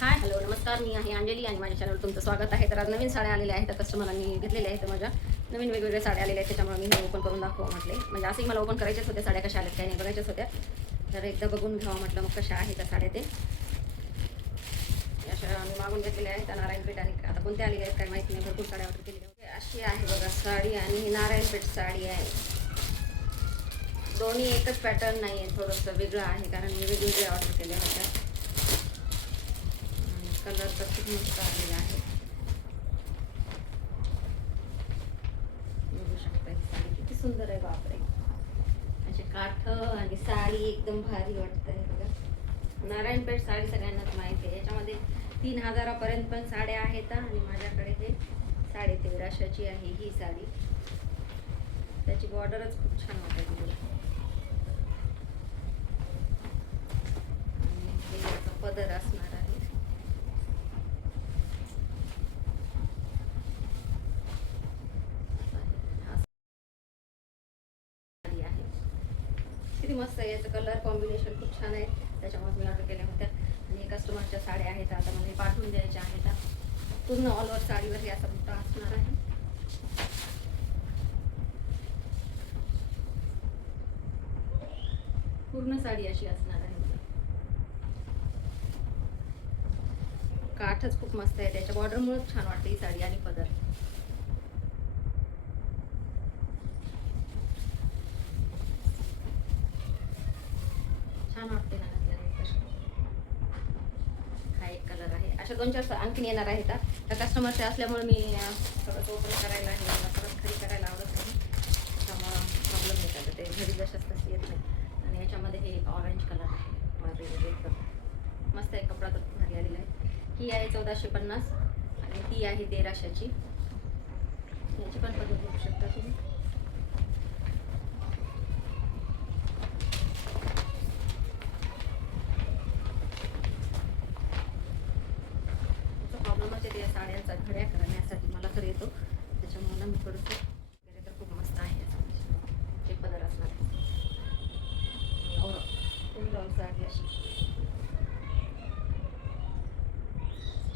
Hi hello नमस्कार, मी आहे अंजली आणि माझ्या चॅनलवर तुमचं स्वागत आहे. तर आज नवीन साड्या आलेल्या आहेत, कस्टमरांनी घेतलेल्या आहेत. माझ्या नवीन वेगवेगळ्या साड्या आलेल्या आहेत, त्याच्यामुळे मी ओपन करून दाखवा म्हटले. म्हणजे असंही मला ओपन करायच्याच होत्या, साड्या कशा आल्यात काही नाही बघायच्याच होत्या. तर एकदा बघून घ्यावं म्हटलं, मग कशा आहेत त्या साड्या. ते अशा मी मागून घेतलेल्या आहेत. नारायणपेठ आणि आता कोणत्या आलेल्या आहेत काय माहिती नाही, भरपूर साड्या ऑर्डर केलेल्या. अशी आहे बघा साडी, आणि ही नारायणपेठ साडी आहे. दोन्ही एकच पॅटर्न नाही आहे, थोडंसं वेगळं आहे, कारण मी वेगवेगळे ऑर्डर केल्या होत्या. कलर तर खूप मस्त आलेला आहे, बघू शकता. साडी किती सुंदर आहे, बापरे. असे काठ आणि साडी एकदम भारी वाटत आहे बघा. नारायणपेठ साडी सगळ्यांनाच माहिती आहे. याच्यामध्ये 3000पर्यंत पण साड्या आहेत, आणि माझ्याकडे हे 1350ची आहे ही साडी. त्याची बॉर्डरच खूप छान वाटते मला. आणि याचा पदर असणार आहे. किती मस्त आहे, याचं कलर कॉम्बिनेशन खूप छान आहे, त्याच्यामुळे मी ऑर्डर केल्या होत्या. आणि कस्टमरच्या साड्या आहेत, आता मला पाठवून द्यायच्या आहेत. पूर्ण ऑल ओव्हर साडीवर हे असा बुट्टा असणार आहे. पूर्ण साडी अशी असणार आहे. काठच खूप मस्त आहे, त्याच्या बॉर्डरमुळे छान वाटते ही साडी. आणि पदर छान वाटते ना. हा एक कलर आहे. अशा 2-4 आणखीन येणार आहेत. त्या कस्टमरचे असल्यामुळे मी थोडंसं ओपन करायला आहे, मला परत खरी करायला आवडत नाही, त्यामुळं प्रॉब्लेम येतात. ते घरी जशाच तशी येत नाही. आणि याच्यामध्ये हे ऑरेंज कलर आहे, मस्त आहे. कपडा तर भारी आलेला आहे. ही आहे 1450 आणि ती आहे 1300ची. याची पण पद्धत बघू शकता तुम्ही. प्रॉब्लेमच येते या साड्यांचा घड्या करण्यासाठी, मला तर येतो, त्याच्यामुळे मी थोडंसं तर खूप मस्त आहे. हे पदर असणार साडी अशी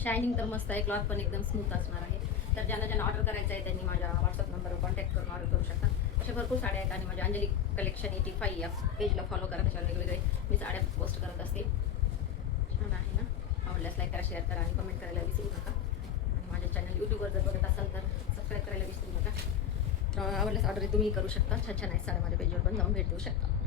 शायनिंग तर मस्त आहे, क्लॉथ पण एकदम स्मूथ असणार आहे. तर ज्यांना ऑर्डर करायचं आहे त्यांनी माझ्या व्हॉट्सअप नंबरवर कॉन्टॅक्ट करून ऑर्डर करू शकता. अशा भरपूर साड्या आहेत, आणि माझ्या अंजली कलेक्शन 85 या पेजला फॉलो करा, त्याच्यावर वेगवेगळे मी साड्या पोस्ट करत असते. छान आहे ना. आवडल्यास लाईक करा, शेअर करा आणि कमेंट करायला विसरू नका. आणि माझ्या चॅनल यूट्यूबवर जर बघत असाल तर सबस्क्राईब करायला विसरू नका. आवडल्यास ऑर्डर तुम्ही करू शकता. छान छान आहे साड्या, माझ्या पेजवर पण जाऊन भेट देऊ शकता.